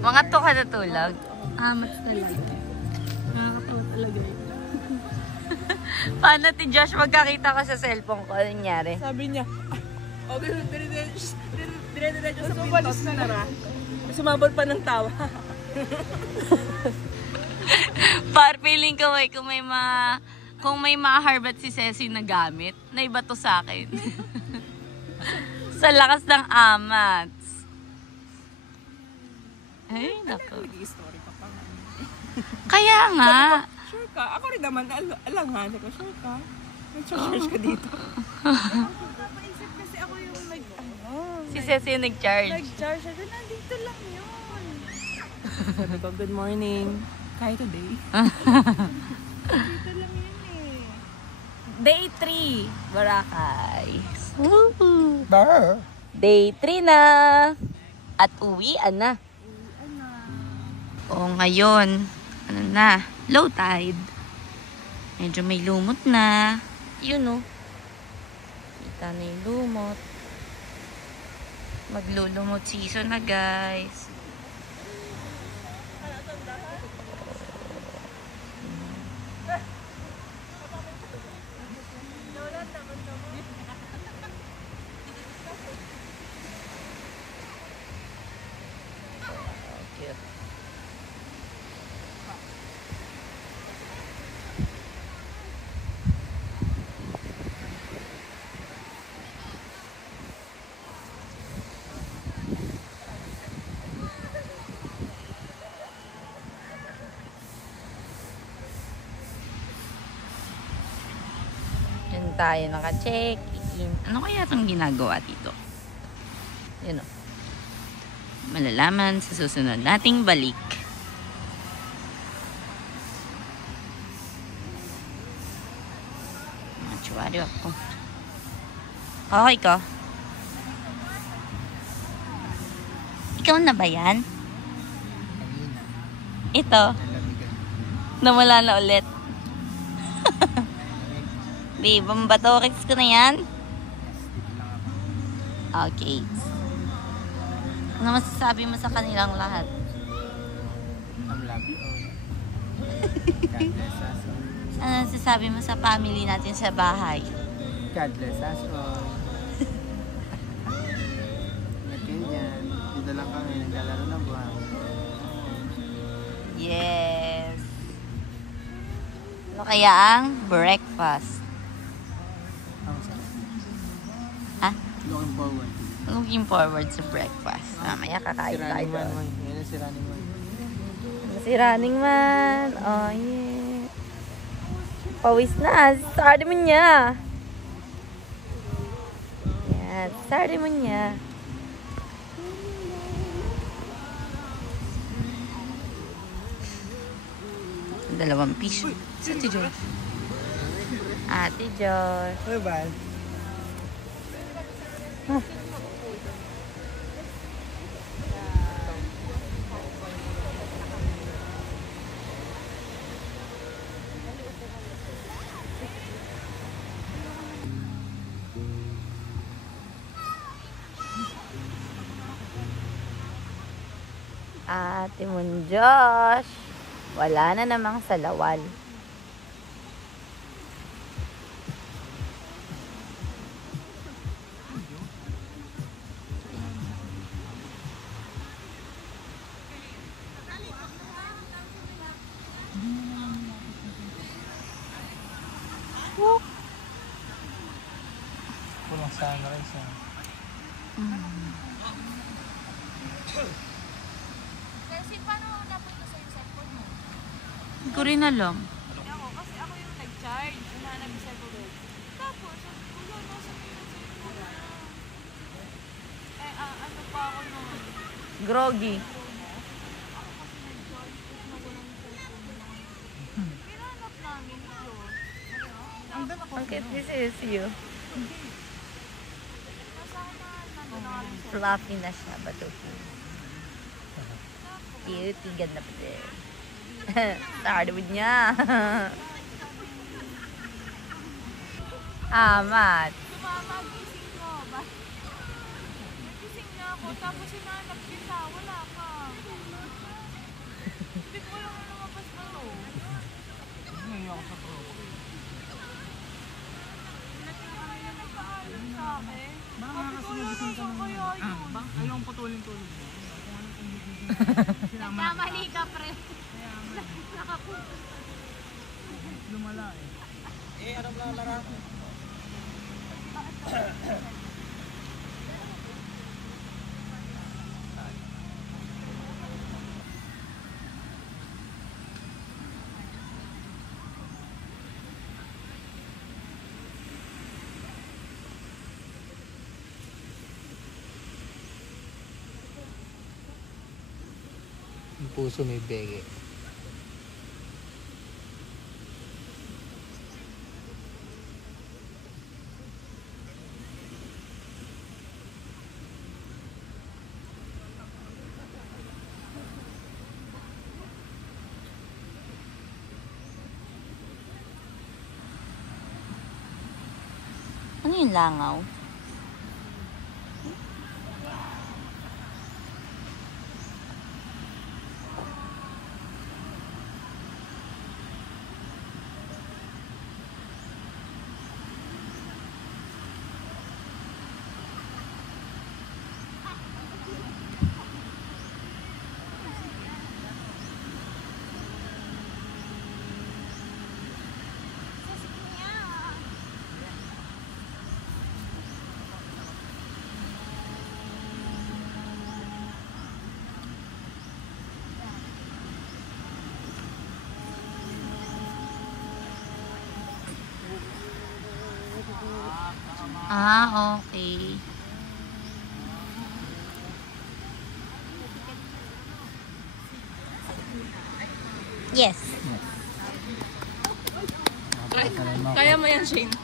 Mga to ka natulog? Amat talaga. Nakakatawa talaga eh. Paano ti Josh magkakita ko sa cellphone ko? Ano nangyari? Sabi niya, dire-diretso sa pintos na nara. Sumabot pa ng tawa. Par feeling ko kung may ma-harbat si Ceci na gamit, na iba to sa akin. Sa lakas ng amats. Ay, nako. Nag-i-story ka pa nga. Kaya nga. Sure ka? Ako rin naman, alangan. Sabi ko, sure ka? Nag-charge ka dito. Napaisip kasi ako yung Si Ceci yung nag-charge. Nag-charge siya. Nandito lang yun. Sabi ko, good morning. Kaya today. Dito lang yun eh. Day 3, Boracay. Day 3 na. At uwian na. O ngayon, ano na, low tide. Medyo may lumot na. Yun o. Kita na yung lumot. Maglulumot season na guys. Tayo naka-check-in. Ano kaya itong ginagawa dito? Yun o. Malalaman sa susunod nating balik. Machuwari ako. Okay ka? Ikaw na ba yan? Ito. Nawala na ulit. Babe, bambatorix ko na yan. Okay. Ano masasabi mo sa kanilang lahat? I'm love you all. God bless us all. Ano masasabi mo sa family natin sa bahay? God bless us all. Ganyan. Dito lang kami naglalaro ng buwan. Yes. Ano kaya ang breakfast? Ha? Looking forward. Looking forward sa breakfast. Mamaya kakain Si tayo Running Man. doon. Yan si Running Man. Si Running Man. Oh, yeah. Pawis na. Start mo niya. Yan. Start mo niya. Dalawang piece. Sa Ate George. Ate George. Ano ba? Ate mon Josh. Wala na namang salawal. Pulang sunrise ah. Kasi paano napunta sa yung cellphone mo? Hindi ko rin alam. Ako, kasi ako yung nag-charge. Hinahanap yung cellphone ko. Tapos, wala na sa cellphone na. Ano pa ako nung... Groggy. Ako kasi nag-charge. Tapos nawalan yung cellphone mo. Pinanap namin ito. Andun ako. Okay, this is you. Nasa akin na, nandun na kami sa... Fluffy na siya, batuki. Cute, ganda pa din. Started niya. Amat. Sumama, gising ko. Nagising na ako. Tapos hinanap kita. Wala ka. Nagkamali ka, pre. Lumala eh. Eh, anong lalaro? Ang puso may bege. Ano yung langaw? Ah, okay. Yes. Kaya mo yan, Shane.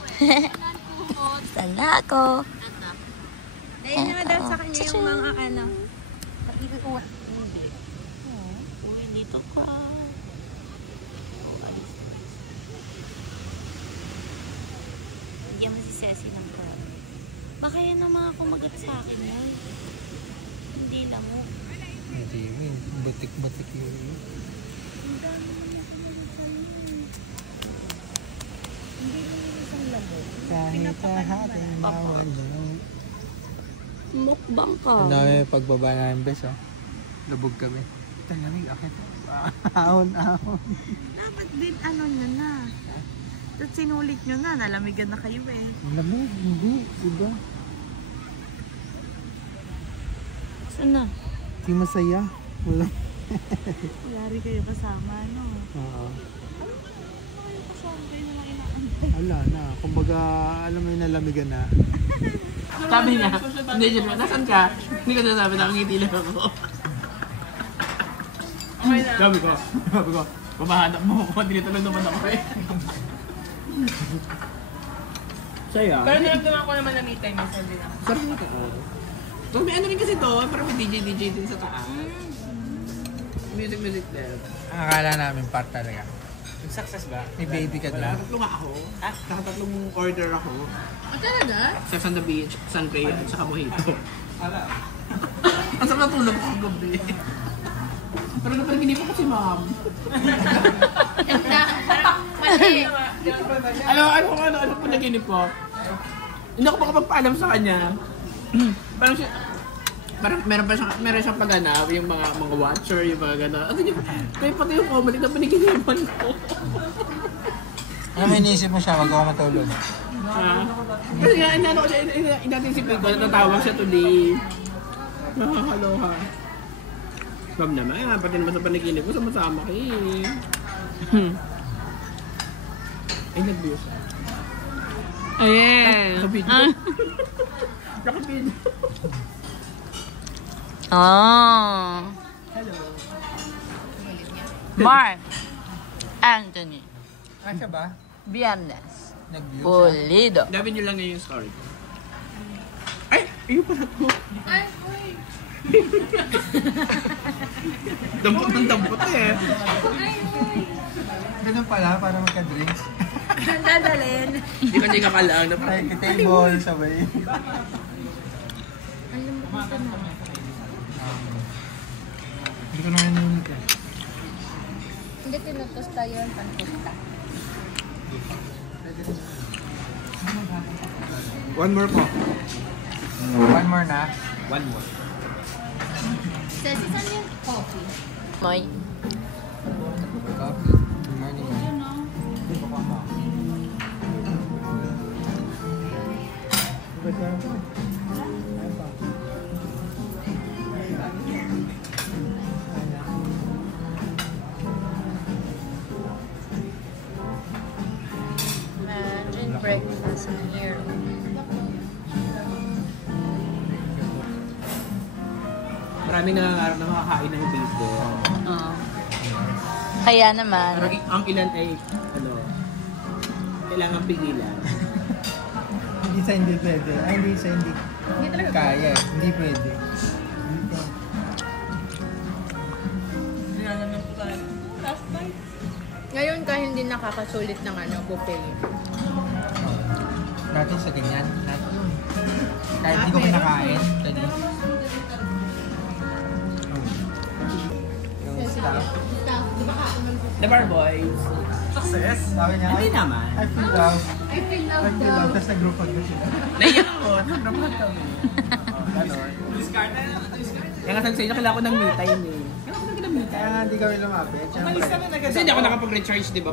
Sana ako. Dahil nga daw sa kanya yung mga ano. Uy, dito ka. Bigyan mo si Ceci ng pearl. Baka yan ang mga kumagat sa akin yan. Hindi lang mo. Hindi, butik-butik yun. Ang dami naman yung kumagat sa iyo. Hindi naman isang labo. Kahit hating mawala. Mukbang ka. Ang dami pagbaba namin bes, oh. Labog kami. Talamig, akit. Ahon. Dapat din ano nyo na. Tapos sinulit nyo na. Nalamigan na kayo eh. Lamig, hindi. Diba? Saan na? Di masaya. Wala. Yari kayo kasama, no? Oo. Kayo kasama kayo na lang inaantay. Wala na. Kumbaga, alam mo yung nalamigan na. Sabi niya, hindi siya, nasan ka? Hindi ko nasabi, nakangiti lang ako. Sabi ko, mabahanap mo ako, dito lang naman ako eh. Saya. Pero naramdaman ko naman na me time minsan din ako. Sarap na ka. So, may ano rin kasi to, parang may DJ din sa taas. Music din. Ang akala namin part talaga. Success ba? May baby ka Wala, doon. tatlo nga ako. Nakatatlong order ako. Talaga? Sex on the beach, Sunray, at saka mojito. Ang sarap natulog ko ang gabi. Pero napaginip ako si ma'am. Ano po naginip ko? Hindi ako makapagpaalam sa kanya. Parang meron siyang paghanap, yung mga watcher, yung mga gano'n. At yun, kayo pati yung comedy na paniginipan ko. Ano may inisip mo siya? Wag ako matulog. Kasi nga, inano ko siya, inatisipin ko, natawag siya today. Nakakaloha. Ma'am naman, pati naman sa paniginip ko, sama-sama kayo eh. Ay, nag-view siya. Ayan. Nakabidyo. Nakabidyo. Oh. Hello. Mark Anthony Kasya ba? Viernes Nag-view siya? Pulido. Dabi nyo lang ngayon yung story ko. Ay! Ayun pala to. Ay, uy! Dampot ng dampot eh. Ganun pala, para magka-drinks. Dadalhin. Hindi kasi kakalaan na Ay, table, sabay. Hindi ko naman yun eh. Hindi tinutusta yun, pantusta. One more po. One more na. One more. Ceci, saan yun? Oh. Moy. Coffee. Good morning, man. Imagine breakfast in here. Maraming nangangarap na makakain ng bacon. Oo. Kaya naman. Pero ang ilan ay, kailangan pigilan. Hindi sa hindi pwede. Ay, hindi sa hindi kaya. Hindi pwede. Ngayon ka hindi nakakasulit ng buffet. Dati sa ganyan. Kahit hindi ko kinakain. Dali. Yung staff. The Bar Boys. Success. Sabi niya, Hindi naman. I feel love. I feel love. Tapos nag-group hug na sila. Naiyak ako. Nag-group hug kami. Ganon. Kaya nga sabi sa inyo, kailangan ko ng me time eh. Kailangan ko ng me time. Kaya nga hindi kami lumapit. Kasi hindi ako nakapag-recharge, di ba?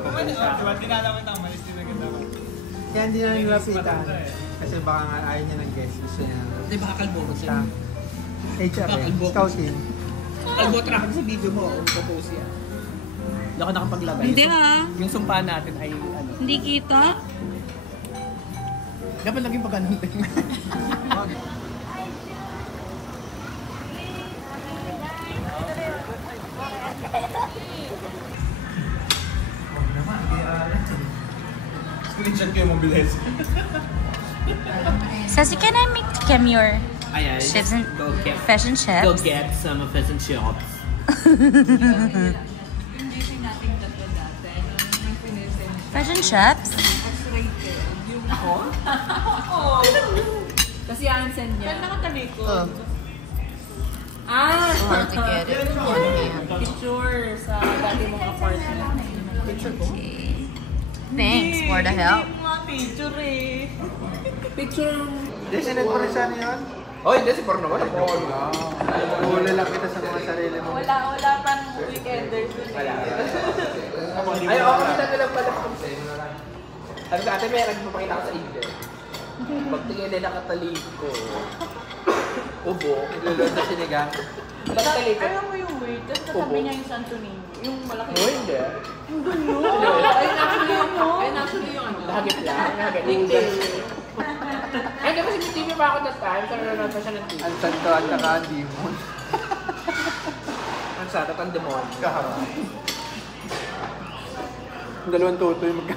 Kaya hindi na nilapitan. Kasi baka nga ayaw niya ng guest. Gusto niya. Di ba kakalbo siya? HR scouting. Kalbo track sa video mo, post yan. Hindi ako nakapaglagay. Hindi ha. Yung sumpa natin ay Hindi kita. dapat laging pagano'n. Screenshot ko yung mobiles. Sassy, can I make Kemure Ayan. chips and Go get, fashion chips? go get some pheasant chops. Fashion chips? Kasi ang send niya. Nakatabi ko. Hard to get it on hand. Picture sa dati mong apartment. Picture ko? Okay. Thanks for the help. Picture eh. Picture. Hindi, sinend mo rin siya niyon? Oh, hindi. Si Porno wala. Hula lang kita sa mga sarili mo. Wala pang weekenders. Ay, okay. Sabi lang pala. Sabi sa ate, may nagpapakita ko sa email. Pagtingin nila kataliko. Ubo. Nilulod na sinigang. Kataliko. Alam mo yung weird? Tapos katabi niya yung Santo Niño. Yung malaki. Oh, hindi. Ayun actually yung Nahagip lang. Hindi. Ay, di ba si TV pa ako that time? Saan nanonood pa siya ng TV? Ang santo at saka ang demon. Ang satot ang demon. Kahaba. Ang dalawang tutoy magka...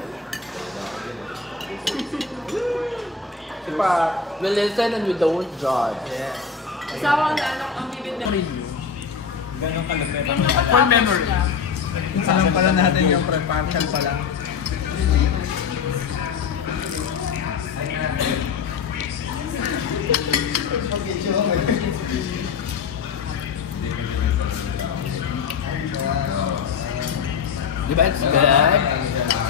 Diba, we listen and we don't judge. Yeah. Asawa na ang bibig na Ganun kalapit. For memory. Alam pala natin yung pre-partial pa lang. Diba, it's good?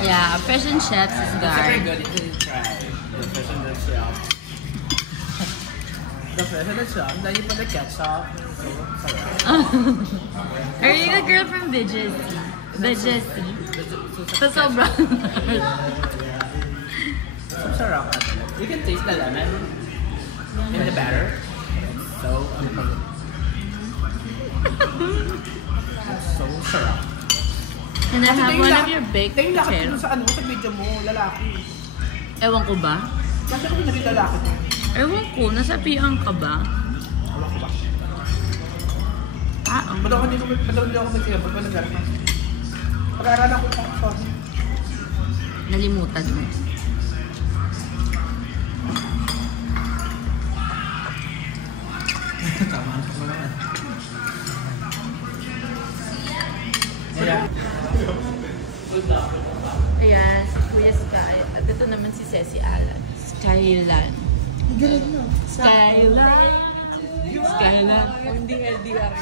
Yeah, fashion chips is It's very good. good. You can try. The fish and the shell. The fish and the shell. Dahil pa the ketchup. So, sarap. Are you a girl from Viges? Viges. Sa sobrang. So, sarap ka talaga. You can taste the lemon in the batter. So, so sarap. Can I have one of your baked Tingin lakad potatoes? ko sa sa video mo, lalaki. Ewan ko ba? Kasi ako naging lalaki to. Ewan ko, nasapian ka ba? Wala ko ba? Ah, Ba't ako hindi ako magsinabot pa nag-aaral? Pag-aaralan ko pang sauce. nalimutan mo. Tama mo naman. Ayan, si Kuya Sky. At ito naman si Ceci Alan. Skylan. Skylan. Skylan. Hindi LDR.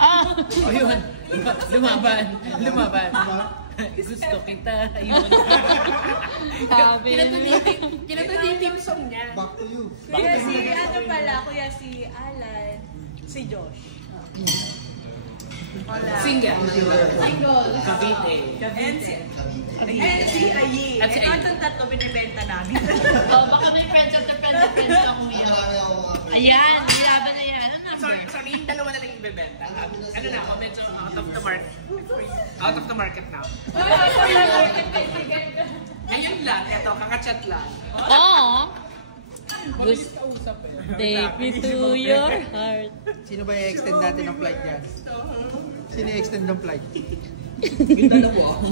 Ah! Ayun. Lumaban. Lumaban. Gusto kita. Ayun. Sabi Kinatulitin yung song niya. Back to you. Kuya si Alan, si Josh. Single. Single. Cavite. And si Ayi. At si Ito Ayi. itong tatlo binibenta namin. Oh, baka may friends of the friends of friends lang mo yan. Ayan, nilaban na yan. Ano number? Sorry, yung dalawa na lang yung ibebenta. Ano na ako, medyo out of the market. Out of the market now. Ngayon lang, eto, kakachat lang. Oo. Take me to your heart. Sino ba i-extend natin ang flight dyan? Sino i-extend ang flight? Yung dalawa.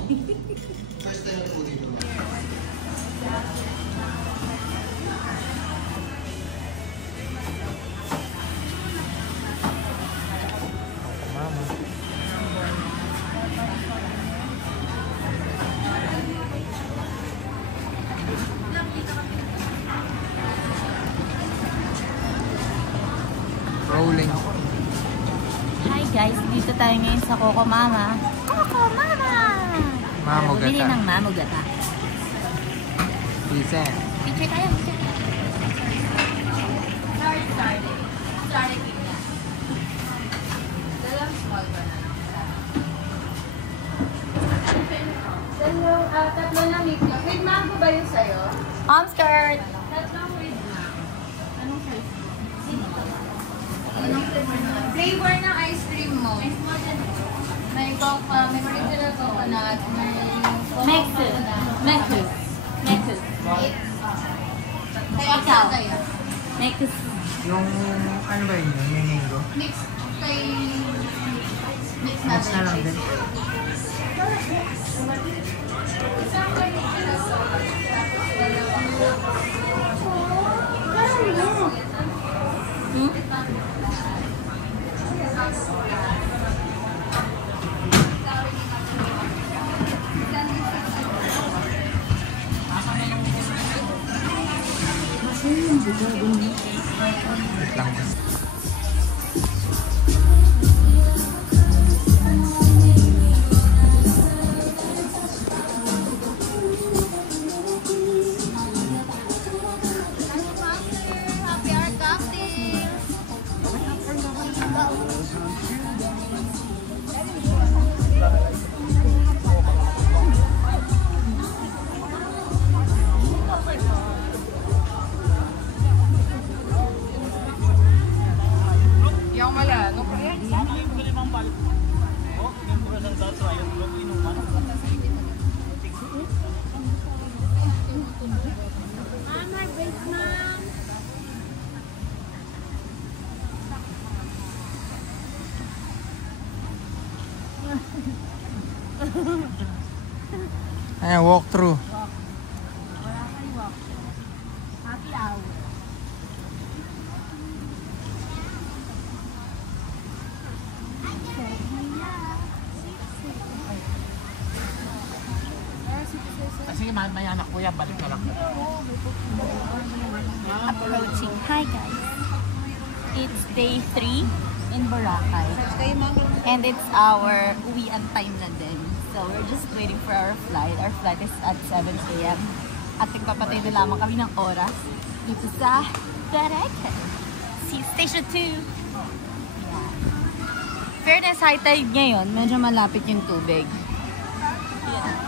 Rolling. Hi guys, dito tayo ngayon sa Coco Mama. Coco Mama! Mamugata. Bili ng mamugata. Pizza. Picture tayo, picture. Sorry. Sorry, Kenya. Dalawang small ba na lang? Tatlo na with with mango ba yun sa'yo? Skirt! Tatlong with mango. Anong size? Flavor ng ice cream mo? May original coconut, may Mexus. Kaya Ikaw. kaya? Mexus. Yung ano ba yun? Yung mango? Mix kay... Mix Mix na lang din. Wait lang. Happy hour cocktail! Yung mala, ano pa yan? Ayan, walk through. Happy hour. Sige, may anak ko yan, balik na lang. Approaching. Hi guys. It's day 3 in Boracay. And it's our uwian time na din. So we're just waiting for our flight. Our flight is at 7 a.m. At nagpapatay na lamang kami ng oras dito sa Boracay. See Station 2. Yeah. Fairness, high tide ngayon. Medyo malapit yung tubig. Yeah.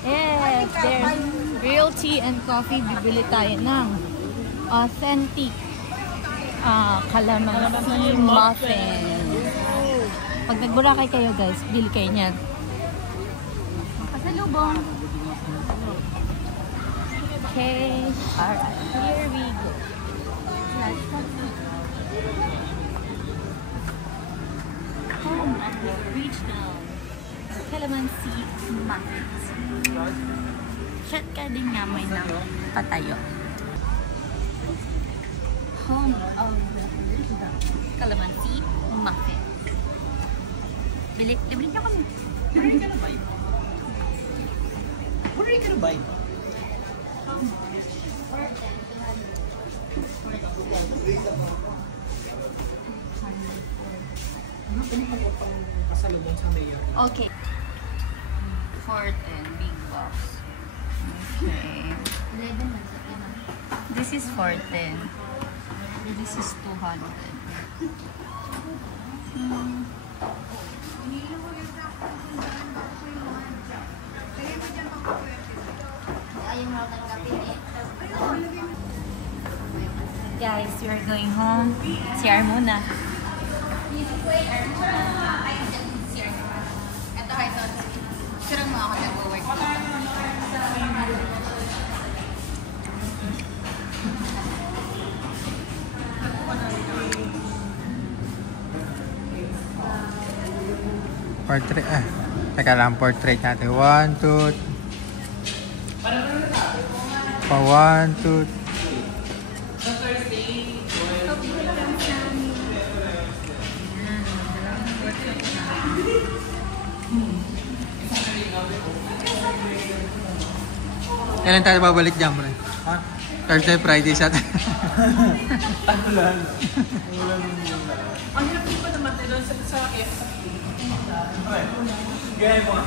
Yes, there's real tea and coffee. Bibili tayo ng authentic calamansi muffin. Pag nag-Boracay kayo guys, bili kayo niyan. Pasalubong. Okay, alright, here we go. Home of the regional calamansi muffins. Chat ka din nga may ng patayo. Home of the original calamansi muffin. Bili niyo kami. What are you gonna buy? Pasalubong sa mayor. Okay. 410 big box. Okay. 11 lang sa ina. This is 410. This is 200. Guys, we are going home. CR muna. Ito, hi, Son. Sure mo ako nag-work dito. Portrait, teka lang, portrait natin. 1, 2, 1, 2, Kailan tayo babalik dyan, pre? Ha? Thursday, Friday, Saturday. Tagulan. Ang hirap pa naman doon sa Gaya mo.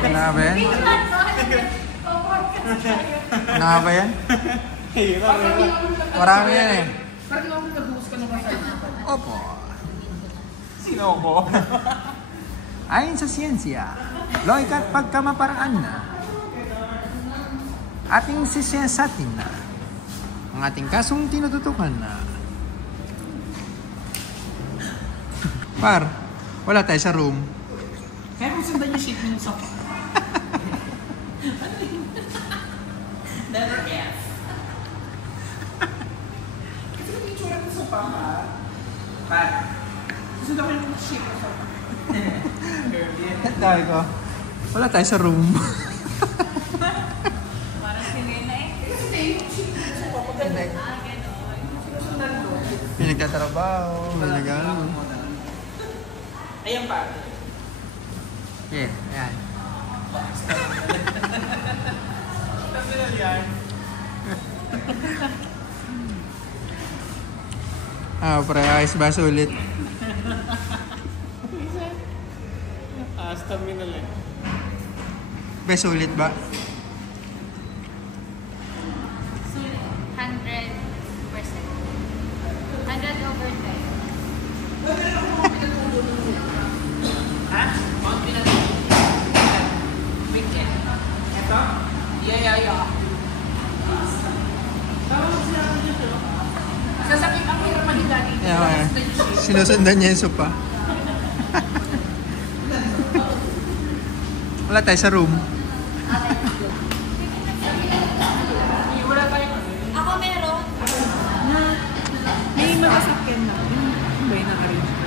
Ano nga ba yan? Ano nga ba yan? Marami yan eh. Parang ako nag-host ka naman sa Opo. Sino ko? Ayon sa siyensya, loika at pagkamaparaan na, ating sisiyasatin na, ang ating kasong tinututukan na. Par, wala tayo sa room. Kaya kung sundan yung sheet mo sa Never guess. Kasi yung itsura mo sa pama. Par, susundan ko yung sheet mo sa pama. Dahil ko, wala tayo sa room. Parang sinina eh. Pinagtatrabaho, pinag-ano. Ayan pa. Yeah, ayan. Terminal yan. Pre, ayos ba sulit? Terminal eh. Best sulit ba? So, 100%. 100 over 10. Ha? Mount Pinatubo. Weekend. Ito? Yeah. Tama mo sila ako dito. Sasakit ang hirap maganda dito. Yeah, sinusundan niya yung sopa. Wala tayo sa room. Wala tayo. Ako meron. May mga sakyan na. Ba yung na-arrange ko?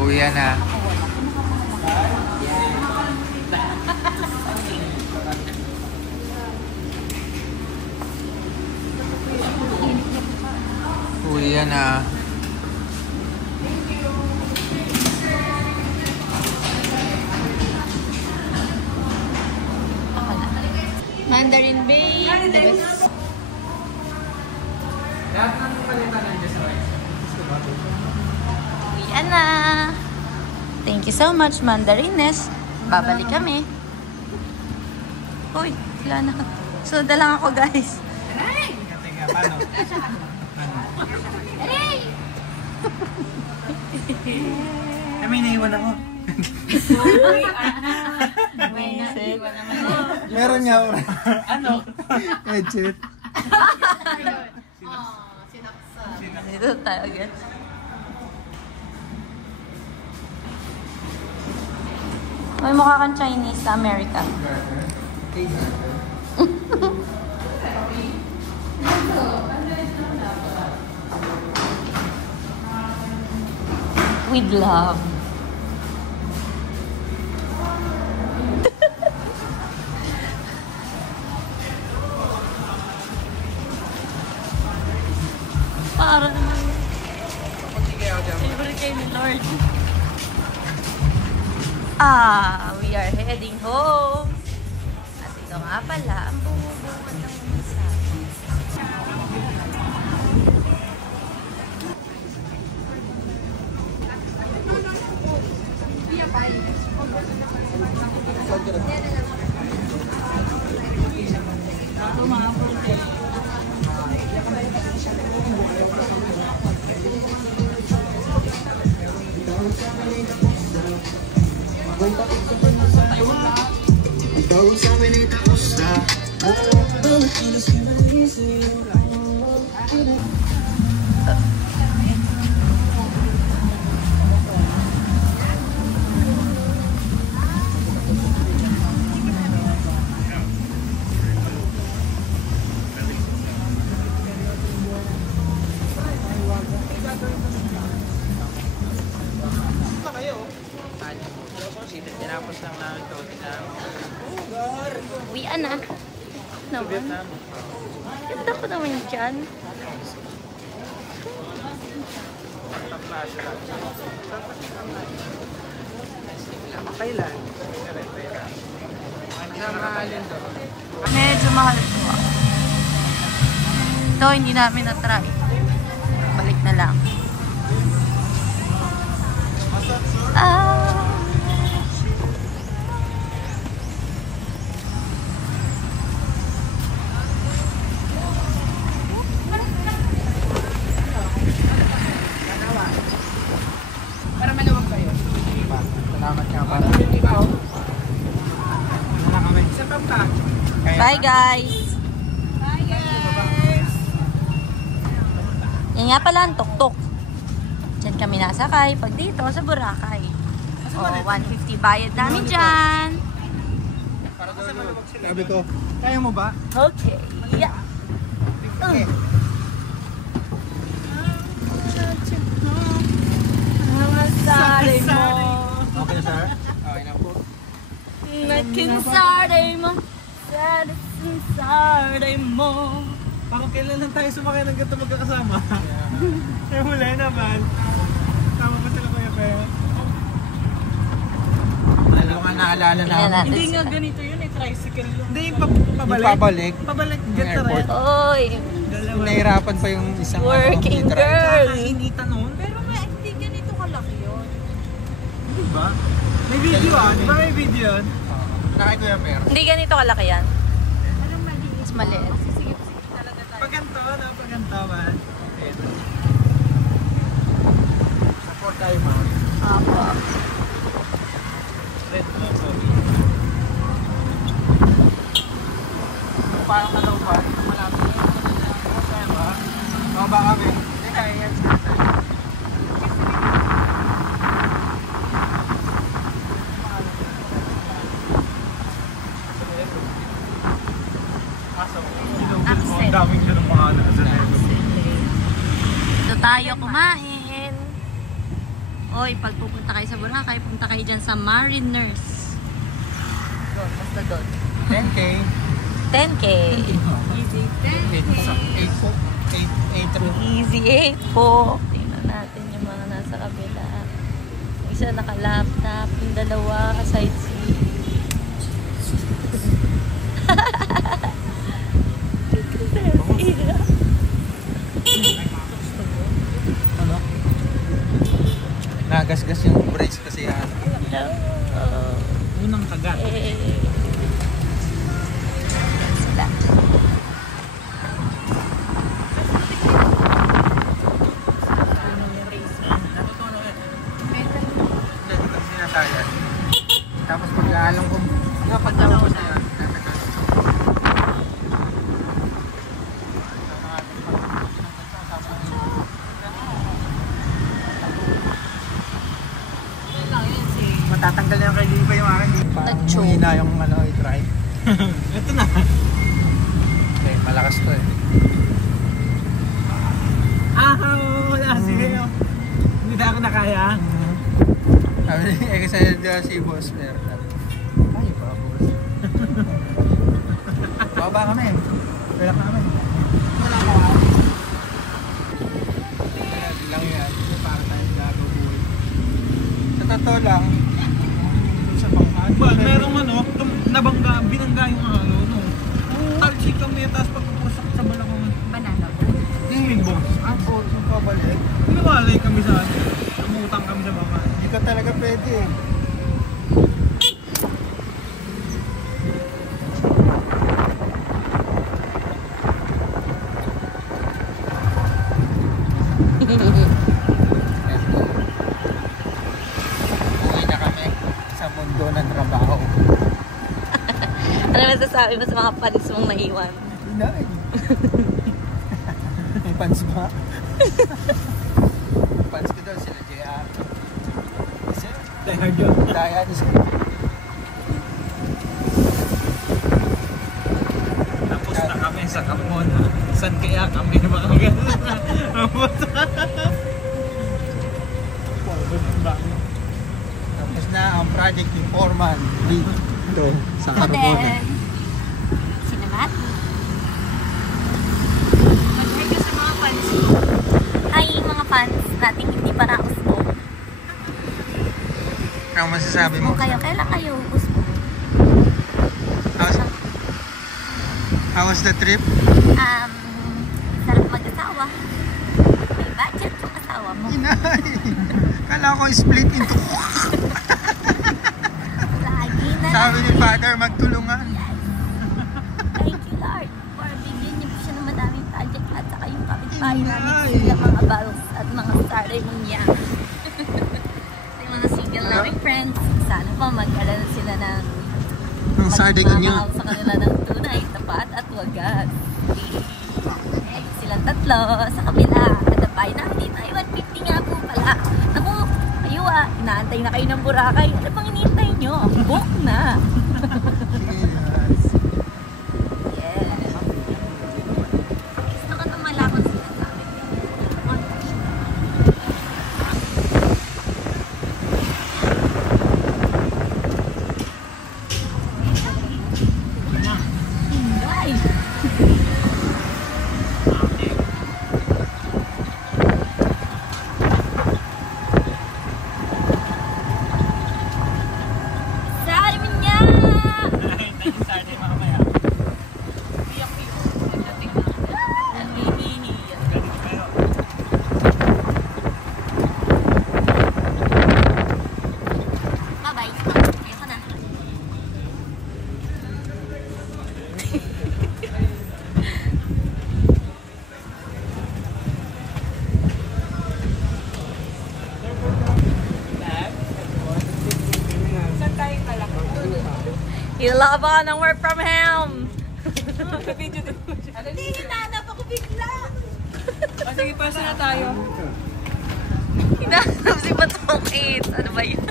Uwi na. Uwi na. Mandarin Bay, the best. Lahat ng palitan nandiyan sa rice. Uwian na. Thank you so much, Mandarines. Babalik kami. Uy, wala na. Sunod na lang ako, guys. Teka, paano? May naiwan ako. Meron nga ako. Ano? Headset. Dito tayo again. May mukha kang Chinese sa America. With love. Para naman. Favorite kayo ni Lord. We are heading home. At ito nga pala ang bumubungan ng masabi. Tinapos lang namin ito. Uwian na. Naman. Ganda ko naman dyan. Kailan? Medyo mahal po. Ito, hindi namin na-try. Balik na lang. Para maluwag kayo. Salamat nga para. Sa pampak. Bye guys! Bye guys! Yan nga pala ang tuk-tuk. Diyan kami nasakay. Pag dito, sa Boracay. O, 150 bayad namin dyan. Sabi ko, kaya mo ba? Okay. Yeah. Nasari mo. Okay na, sir? Okay na po. Nakinsari mo. Nakinsari mo. Parang kailan lang tayo sumakay ng ganito magkakasama? Eh, huli naman. Tama ba sila Kuya Pero? Ano nga naalala Tingnan namin? natin Hindi nga sila. ganito yun, tricycle lang. Hindi, yung pabalik. Yung pabalik. Pabalik, Yung get the airport. red. Oy, Nahirapan pa yung isang working driver. girl. Kainitan noon. Pero nga, hindi ganito kalaki yun. Di ba? May video Di ba may video yun? Nakay Kuya Pero. Hindi ganito kalaki yan. Parang maliit. Mas maliit. Sige talaga tayo. Paganto, paganto man. Support tayo, ma'am. Apo. Red mo, sorry. Parang kalaw pa. Malapit. Kaya ba? Baba kami. Hindi kaya yan. Accent. Daming ganun mga ano. Dito tayo kumain. Oy, pag pupunta kayo sa Boracay, punta kayo dyan sa Mariners. Doon, basta doon. 10K. 10K. Easy. 8 Easy 8 po. Tingnan natin yung mga nasa kabila. Yung isa naka-laptop, yung dalawa sightseeing. Ano? Nagasgas yung brakes kasi yan. Unang kagat. Sila. Tapos pag-aalong ko, napagdawa ko siya. Matatanggal na yung kay Lipa yung akin. Tacho. Parang na yung ano, i-try. Ito na. Okay, malakas to eh. Wala sige. Hindi na ako nakaya. Sabi niya, kasi si boss, pero sabi, kaya ba boss? Baba kami. Wala kami. Wala ka. tayo yan. Para tayo gagawin. Sa totoo lang, sa bangkaan. Well, merong nabangga, binangga yung no. Talsik kami, tapos pagpupusak sa Balacangan. Banana. Yung limbo. Ako, yung pabalik. Pinawalay kami sa atin. Umutang kami sa bangka. Hindi ka talaga pwede. Uwi na kami sa mundo ng trabaho. Ano masasabi mo sa mga panis mong naiwan? Inay. May pants ba? Pants ko daw sila JR. Kasi, daya niya siya. Tapos na kami sa Kapon. Saan kaya kami mga ganun? Tapos na ang project ni Foreman dito sa Carbona. Sinamat? Mag-hi ka sa mga fans mo. Hi mga fans nating hindi para usbo. Ano masasabi mo? Kung kayo, kailan kayo usbo? How was the trip? Sarap mag-asawa. May budget yung asawa mo. Inay! Kala ko split into Lagi na. sabi ni Father, magtulungan. Thank you Lord for bigyan niyo po siya ng madaming project at saka yung kapitbahay namin Inay! sila mga balos at mga starter niya. Yung mga single naming friends, sana po mag-alala sila ng Ang sarding niyo. magmamahal sa kanila ng tunay, tapat at wagas. Eh, silang tatlo sa kabila. Katabay na dito ay 150 nga po pala. Naku, kayo inaantay na kayo ng Boracay. Ano pang hinihintay nyo? Book na. Yeah. Gusto ko nang malaman sila sa amin. Ay! Sabi mo niya! Bye-bye. Ayoko na. Ilaban ng work from home! Hindi, hinahanap ako bigla! Sige, pasa na tayo. Hinahanap si Batong Kids. Ano ba yun?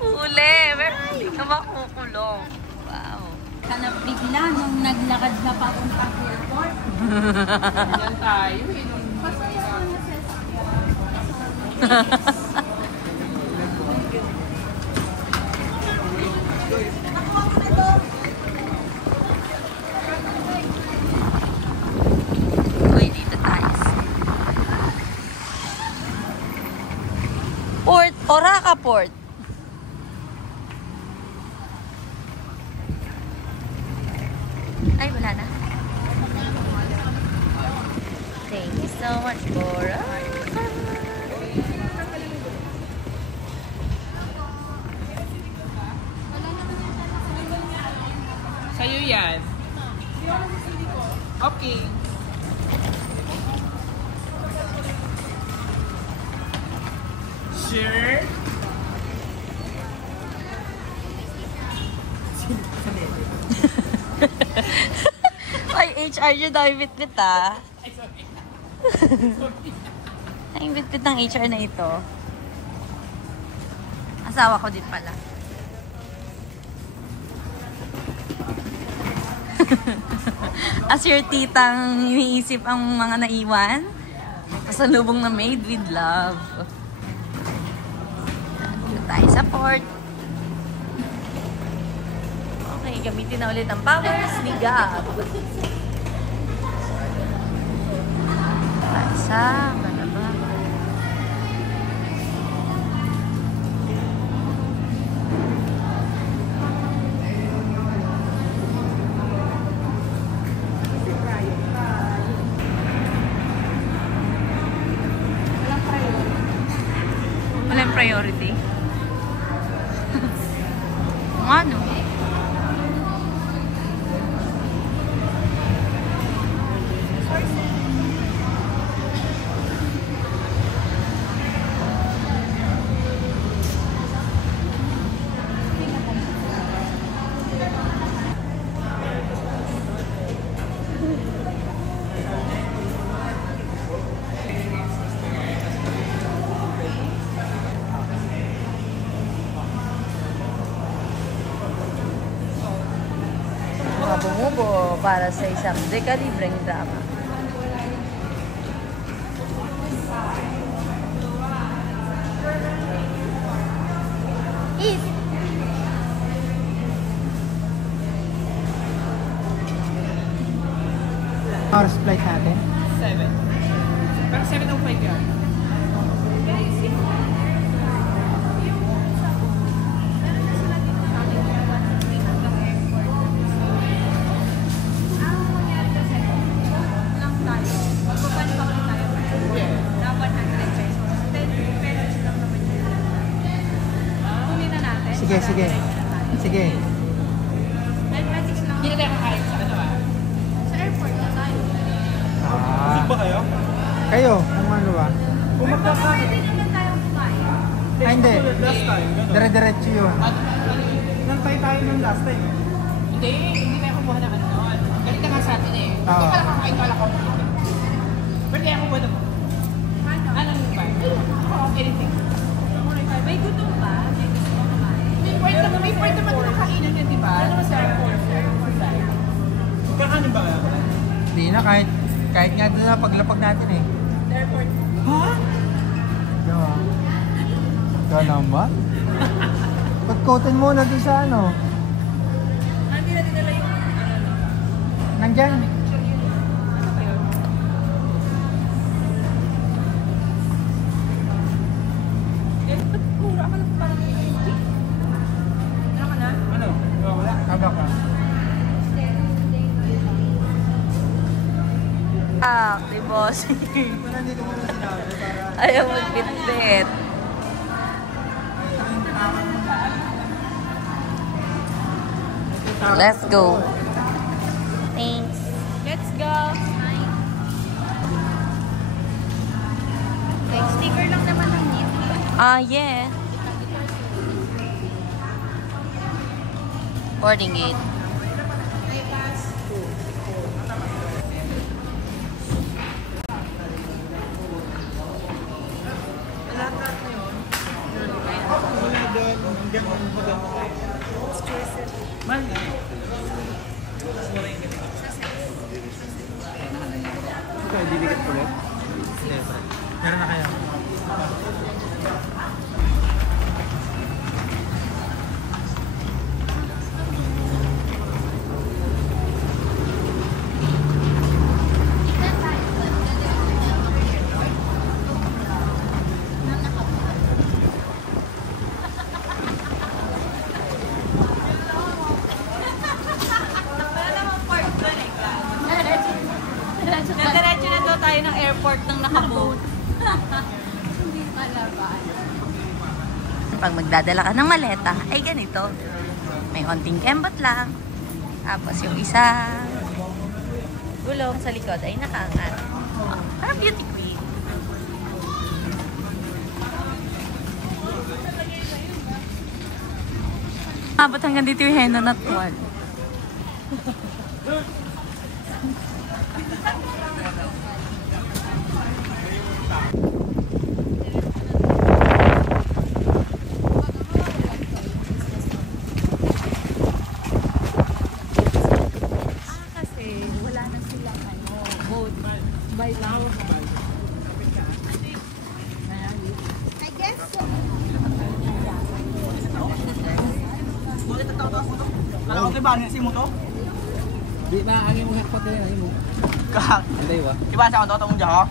Huli! Pero hindi ka makukulong. Wow. Hanap bigla nung naglakad na papuntang airport. Yan tayo. Uy, dito tayo. Port, Oraca Port. Ay, wala na. Thank you so much, Bora. Sa'yo yan. Okay. Sure. Ay, HR yun dahil bit-bit ah. Ay, bit-bit ng HR na ito. Asawa ko din pala. As your titang iniisip ang mga naiwan, pasalubong na made with love. Dito tayo sa port. Okay, gamitin na ulit ang powers ni Gab. Tayo sa Malabang. priority. Ano? Bumubo para sa isang dekalibreng drama. Eat! Hours flight natin. 7. Parang 7:05 yan. Sige, sige. Sige. Hindi na tayo kakain sa ano ah. Ah. Ba kayo? Kayo, kung ano ba? Kung magkakain. Ay, hindi. Last time, gano'n. Dire-diretso yun. Nantay tayo ng last time. Hindi tayo kumuha ng ano. Ganito nga sa atin eh. Oo. Ito pala kakain ko lang ako. Pero kaya kumuha ng... Ano yung ba? Anything. May gutom ba? May pwede naman na kainan yun, di ba? Ano naman sa airport? Kakanin ba kayo? Hindi na, kahit nga doon na paglapag natin eh. Airport. Ha? Diba? Ganun ba? Pagkotin mo na doon sa ano? Hindi na dinala yung ano. Nandyan. Ano ba yun? Ba't mura ka lang parang ano ka na? Ano? Wala. Haba ka. Ah, di boss. Nandito mo na sinabi para... Ayaw magbitbit. Let's go. Thanks. Let's go. Okay, sticker lang naman ang need. Yeah. Boarding gate. Wala doon. Hanggang ano ba doon? Man. Okay, dibigat ko ulit. Hindi, meron na kayo. Nagdiretso na daw tayo ng airport ng nakaboat. Hindi pala ba? Pag magdadala ka ng maleta, ay ganito. May onting kembot lang. Tapos yung isa gulong sa likod ay nakaangat. Oh, parang beauty queen. Abot hanggang dito yung henna na tuwal. I guess so. Alam ko ba si mo to? Di ba, ang yung hakot na yun mo? Kak. Hindi ba? Di ba sa ako to tong jaho?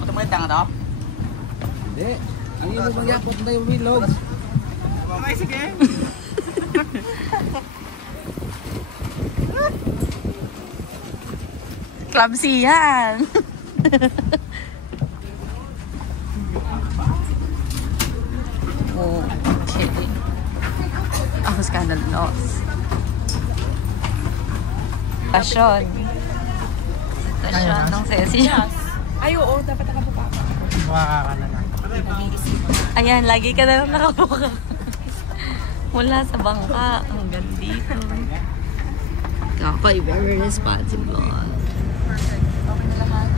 Ito mo tanga to? Hindi. Ang yung bang hakot na yung bilog. Okay, sige. Clumsy yan. Okay. Ako scandal loss. Pasyon. Pasyon ng Ceci. Ay, oo. Dapat nakabuka ka. Makaka na lang. Ayan, lagi ka na lang nakabuka. Mula sa bangka hanggang dito. Kapay, very responsible. Okay na lahat.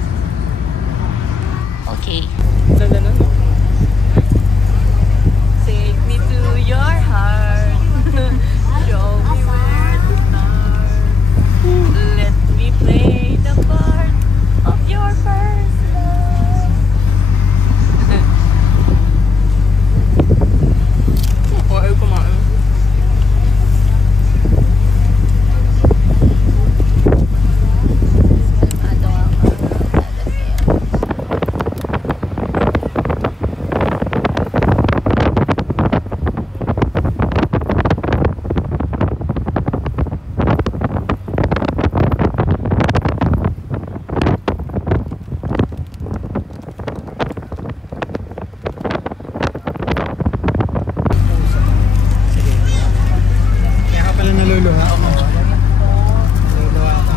Okay. Take me to your heart. Show me where to start. Let me play the part of your first love. Oo, ay kumain. Sige. Kaya ka pala naluluha ako. Naluluha ako.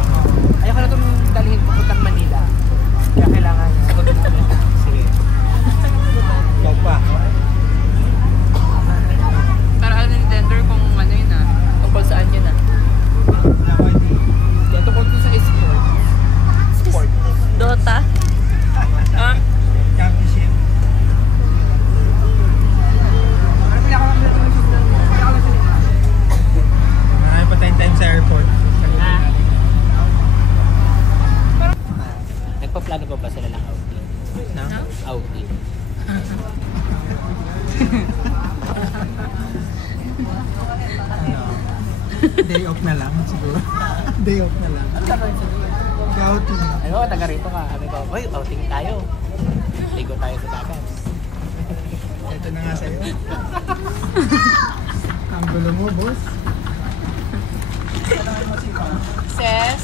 Ayaw ko na itong dalhin papuntang Manila. Kaya kailangan sagot mo. Sige. Ikaw pa. Para alam ng tender kung ano yun ah. Tungkol saan yun ah. Ako hindi. Yan, tungkol ko sa sport. Sport. Dota. Ah? Championship. Ay, patayin time sa airport. Nagpa-plano pa ba sila ng outing? Na? Outing. Ano? Day off na lang siguro. Day off na lang. Outing. Ano, taga rito ka. Sabi ko, "Uy, outing tayo. Ligo tayo sa dagat." Ito na nga sa'yo. Ang gulo mo, boss. Ses.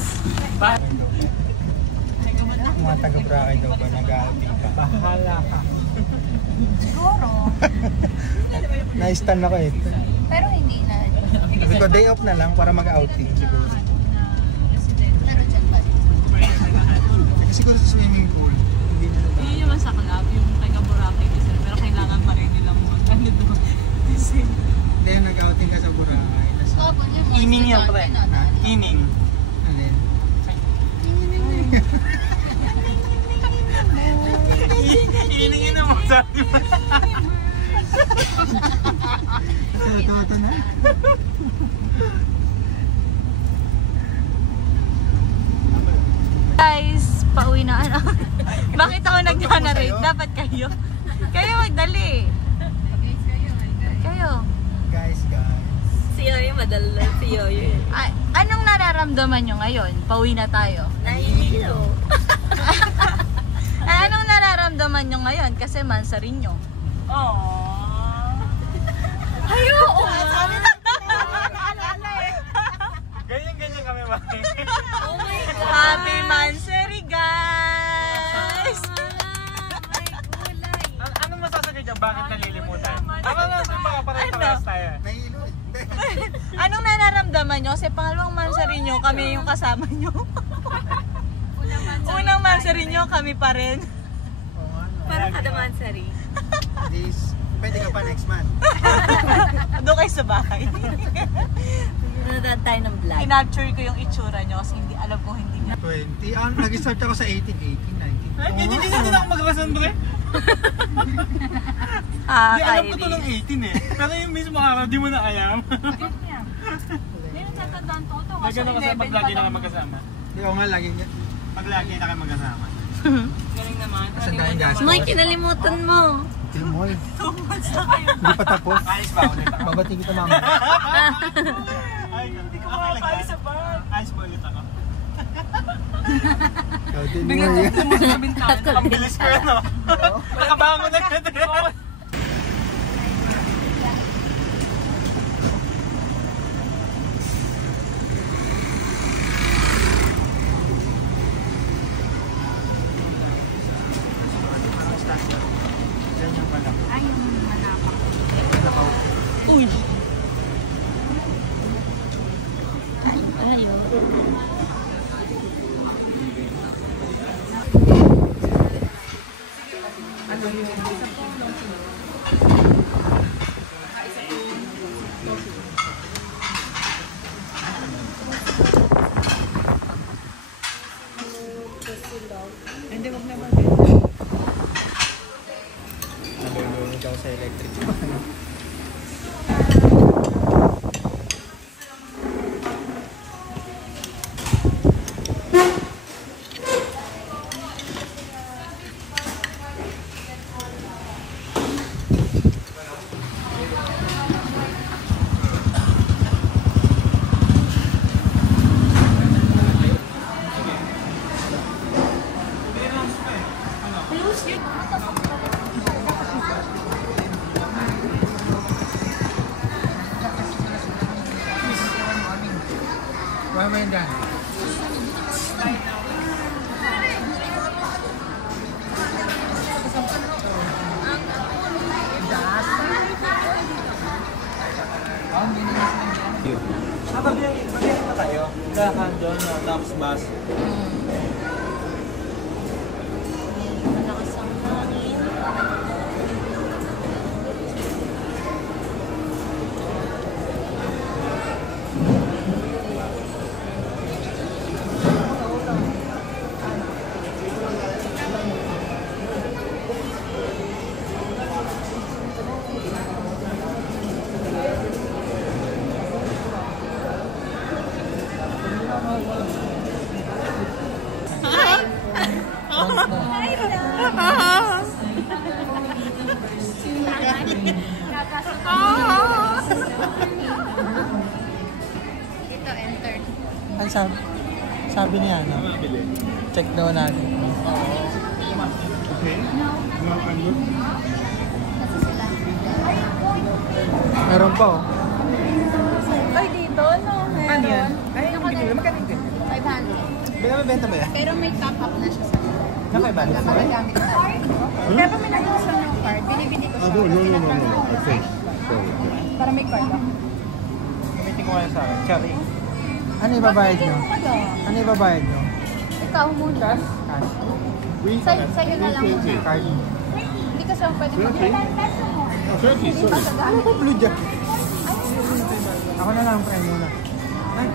Mga taga-Boracay daw ba nag-outing ka? Bahala ka. Siguro. Na-stand ako eh. Pero hindi na. Sabi ko, day off na lang para mag-outing siguro. Siguro sa swimming pool. Hindi na lang. Yun naman sa club, yung taga Boracay kasi pero kailangan pa rin nilang ano doon. Kasi Hindi, nag-outing ka sa Boracay. Ining yan, pre. Ining. Alin? Ining yun naman sabi mo. Ito na. guys, pauwi na ano. Bakit ako nag-narrate? sa'yo? Dapat kayo. Kayo magdali. Kayo. Guys. Si Yoyo madala. Si Yoyo. Anong nararamdaman nyo ngayon? Pauwi na tayo. Nahihilo. Anong nararamdaman nyo ngayon? Kasi mansarin nyo. Ayo! Ganyan-ganyan kami ba? Oh my God! Happy Mansari, guys! Anong masasagot dyan? Bakit nalilimutan? Ako na sa mga parehas tayo. Nahilo eh. Anong nararamdaman nyo? Kasi pangalawang mansari nyo, kami yung kasama nyo. Unang mansari nyo, kami pa rin. Parang kada mansari. This, pwede ka pa next month. Doon kayo sa bahay. Nanonood tayo ng vlog. Kinapture ko yung itsura nyo kasi hindi alam kung hindi na. 20. Nag-start ako sa 18, 19. Ay, ganyan ako mag-rason, bre. Ah, Di alam ko to ng 18 eh. Pero yung mismo araw, di mo na alam. Hindi na tatandaan ko ito. Nagano kasi pag lagi na kayo magkasama. Hindi ako nga lagi niya. Pag lagi na kayo magkasama. Galing naman. Sa dahil gas. Moy, kinalimutan mo. Moy. Hindi pa tapos. Ayos ba ulit ako? Babati kita mama. Ay, hindi ko makapali sa bar. Ayos ba ulit ako? Biglang kung mo sa bintana. Ang bilis ko yan, no? Nakabangon na ka. Ganyan pala. Ayun, malapak. Hindi, wag naman. Nalulunod ako sa electric. Why am I done? Mag-iit na tayo. Kaya doon, tapos bus. Malakas ang hangin. Ito, enter. Ano sabi niya, ano? Check daw natin. Kasi sila. Meron pa oh. Ay, dito, no? Meron. Ano yan? Ay, hindi ko. Magkano din? 500. Binabenta ba yan? Pero may top up na siya sa Na 500? magagamit na. Kaya pa may nagustuhan ng card, binibili ko siya. Okay. Sorry. Para may card ako. Gamitin ko kaya sa akin. Cherry. Ano ibabayad nyo? Ano? Ano ibabayad nyo? Ikaw muna. Cash. Sa'yo na lang muna. Card. Hindi kasi ako pwede Turkey, Hindi pa sorry. sa gamit. Blue jack. Ako na lang, friend muna. Ay.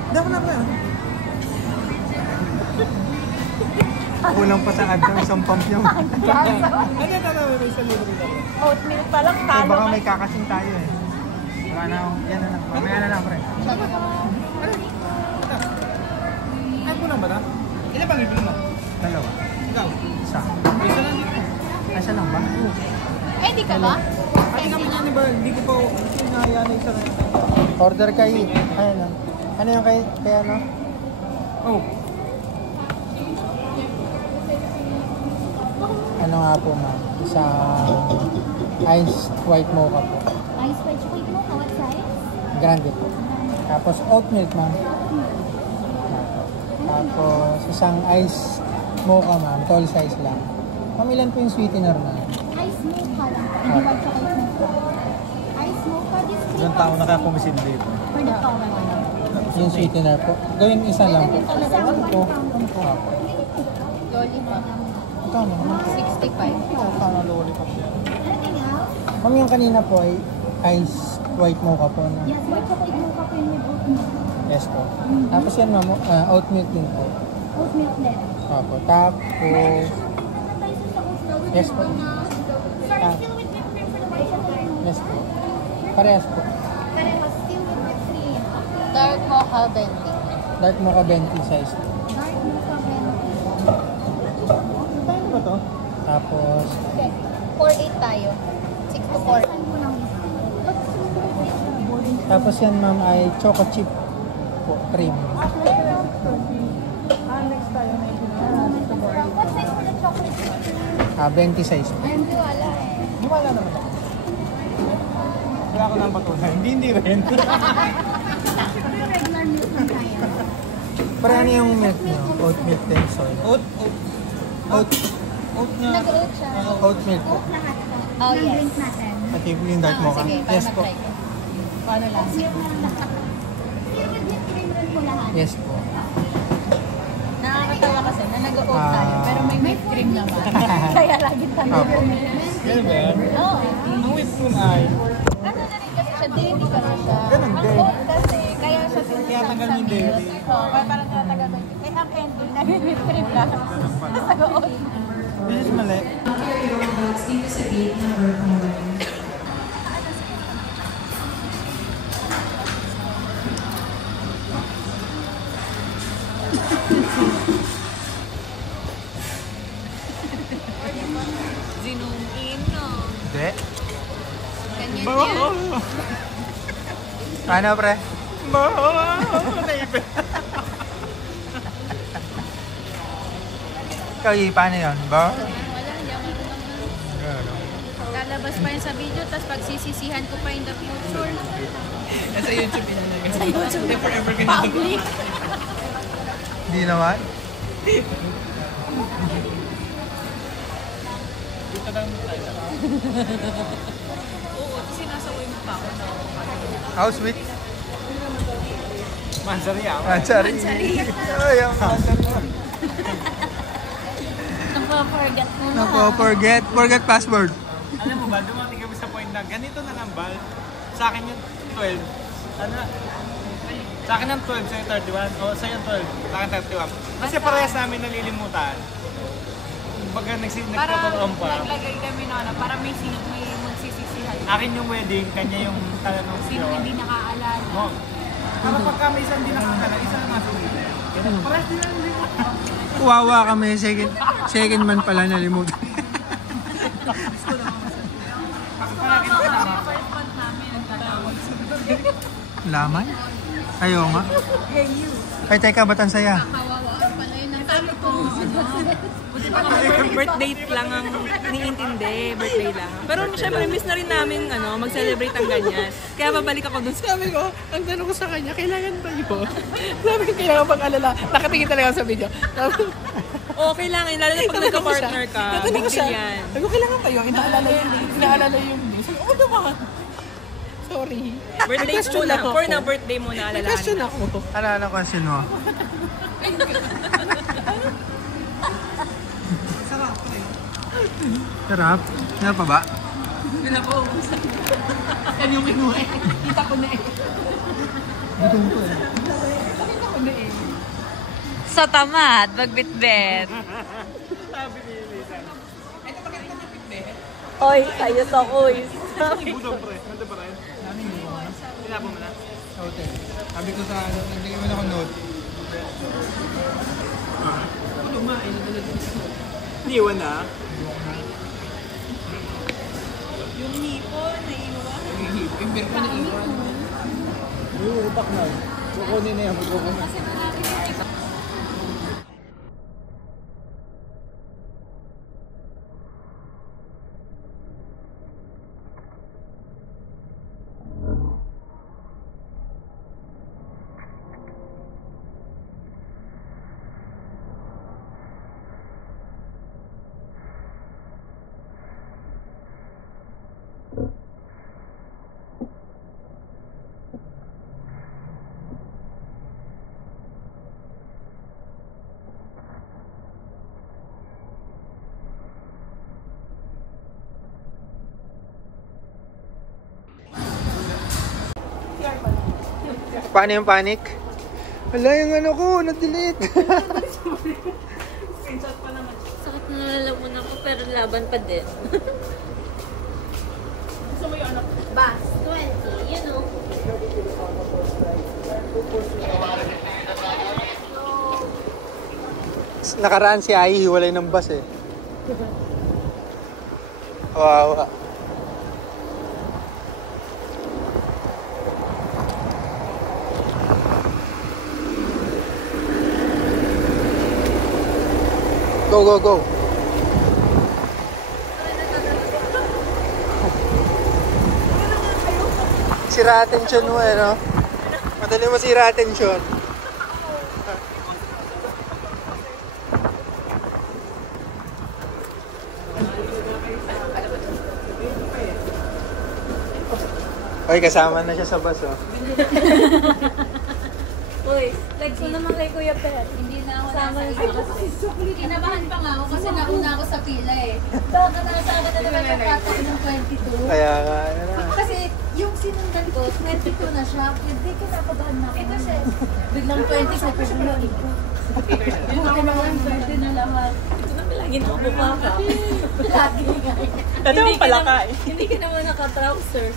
Hindi ako na, friend. Kulang pa sa ad ng isang pump yung. Oatmeal pa lang, So, talo baka ka. may kakasing tayo eh. Wala na ako. Yan na lang. Mamaya na lang, friend. Ay, kulang ba na? Ilan ba bibili mo? Dalawa. Ikaw? Isa. Isa lang dito. Isa lang ba? Eh, di ka ba? Ay, kami nga ni Bar. Hindi ko pa sinaya na isa na yun. Order kay... Ayun lang. Ano yung kay ano? Oh. Ano nga po, ma'am? Isang iced white mocha po. Ice white chocolate mo, what size? Grande po. Tapos oat milk, ma'am. Tapos isang iced mocha, ma'am. Tall size lang. Ma'am, ilan po yung sweetener, ma'am? Ice mocha lang. Hindi white chocolate mocha. Ice mocha, this Ilang tao na kaya pumisid dito? for the common one. Yung sweetener po. Gawin isa lang po. Ito. Opo. Lollipop. Ito ano naman? 65. Parang lollipop yan. Anything else? Ma'am, yung kanina po ay iced white mocha po. No? Yes, white chocolate mocha po yun with oat milk. Yes po. Tapos yan, ma'am, oat milk din po. Oat milk din. Opo. Tapos, yes po. Sorry, still with whipped cream for the white chocolate mocha. Yes po. Parehas po. Parehas, still with whipped cream. Dark mocha 20. Dark mocha 20 size po. Dark mocha 20. Ano ba to? Tapos, Okay, 4-8 tayo. 6 to 4. tapos yan, ma'am, ay choco chip po. Cream. What size for the chocolate? 20 size po. Ayun, wala eh. Wala naman ako. Wala ko nang patunay. Hindi rin. Siyempre, regular milk na tayo. Pero ano yung milk nyo? Oat milk din, sorry. Oat na. Nag-oat siya. Oat milk po. Oat lahat to. Oh, yes. Drink natin. Pati po yung dark mocha. Sige, para Yes po. mag-try ko. Paano lang? Cream po lahat. Yes po. Nakakatawa kasi na nag-oat tayo, Ah. pero may whipped cream naman. Kaya lagi tayo. Opo. Ganun ba yan? Oo. Ang whipped cream ay. Ano na rin kasi siya, daily kasi siya. Ganun Ang din. oat kasi, kaya siya Kaya tagal yung daily. Oo, kaya parang tatagal mo. Eh, ang ending. Nag-whip cream lang. Sagoon. This is mali. Zoom in, no? Hindi. Ganyan Bawa! yan. Ano, pre? Bawa! Naipit. Ikaw, paano yun? Bawa? Wala, hindi ako marunong. Lalabas pa yun sa video, tapos pagsisisihan ko pa in the future. Nasa YouTube yun na Sa YouTube. forever ka Public. Hindi naman. Oo, tapos sinasaway mo pa ako. How sweet? Mansari ako. Mansari. Ay, ang mansari. Napaforget mo na. Forget password. Alam mo ba, dumating kami sa point na ganito na lang ba? Sa akin yung 12. Ano na? Sa akin yung 12, sa'yo 31. O, sa'yo yung 12. Sa akin 31. Kasi parehas namin nalilimutan. Baga nagkakaroon pa. naglagay kami na ano, para may magsisisihan. Akin yung wedding, kanya yung talanong Sino hindi nakaalala. mo. Para pagka may isang di nakakala, isa na nasa ulit. Parehas din lang din. Wawa kami. Second man pala nalimutan. First month namin, nagtatawag sa Laman? Ayaw nga. Ay, teka, ba't ang saya? kawawaan pala yun. Sabi ko, buti pa kami birthday lang ang iniintindi, birthday lang. Pero syempre, miss na rin namin mag-celebrate ang ganyan. Kaya babalik ako dun. Sabi ko, ang tanong ko sa kanya, kailangan ba yun? Sabi ko, kailangan bang alala? Nakatingin talaga ako sa video. Oo, kailangan. Lalo na pag nagka-partner ka, big deal yan. Sabi ko, kailangan ba yun? Inaalala yung news. Sabi ko, oh naman. Sorry. Birthday Question muna. lang ako. For na birthday muna, May alalahanin. question ako. Ano question mo? Sarap. Sarap pa ba? Pinapaubusan. Yan yung kinuha eh. Kita ko na eh. Gutom ko eh. Kita ko na eh. So, tamad. Magbitbit. Oy, kayo sa quiz. Budong pre, nandun pa rin. Tinapon mo na. Okay. Sabi ko sa ano, nagbigay mo na ako note. Niwan na. Yung hipon, naiiwan. Yung beer ko na iwan. Yung utak na. Kukunin na yan. Kukunin. Kasi malaki yung iba. Paano yung panic? Wala yung ano ko, na-delete. Sakit na nalalaman ako, pero laban pa din. Gusto mo yung Bas, 20, you know. Nakaraan si Ai, hiwalay ng bus eh. Wawa. Go, go, go. Sira attention mo eh, no? Madali mo sira attention. Oy, kasama na siya sa bus, oh. Uy, text mo naman kay Kuya Per. Hindi na ako sama Kinabahan pa nga ako kasi nauna ako sa pila eh. Baka nasama na naman yung patay ng 22. Kaya nga, ano na. Kasi yung sinundan ko, 22 na siya. Hindi ka nakabahan na ako. Biglang 20 sa pagbuloy ko. Pwede na lahat. Lagi na ako pa. Lagi nga. Dati mo pala ka eh. Hindi ka naman naka-trousers.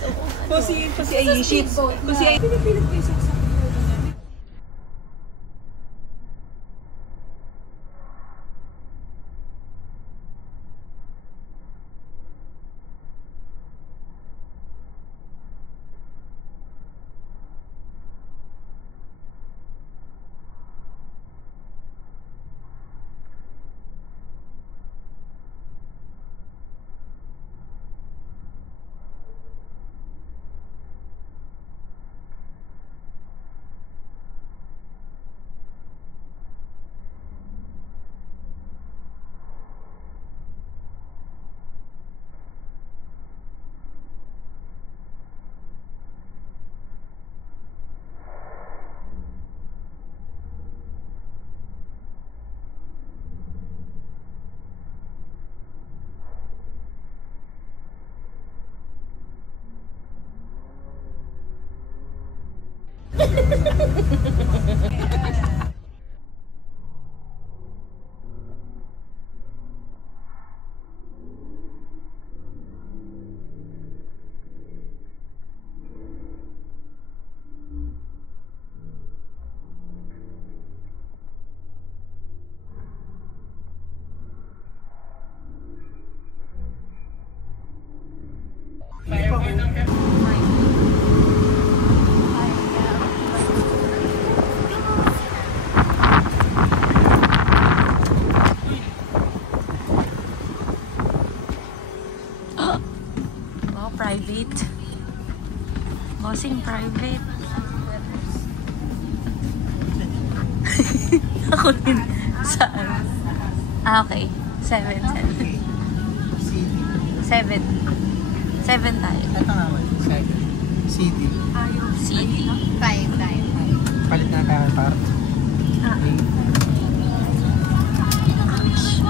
Kung si Aishi. Kung si Aishi. Pinipilit ko yung saksak. Oh, private. Bossing private. Ako din. Saan? Ah, okay. 7. 7 tayo. Ito nga ba? 7. CD. CD. 5. Palit na kaya par.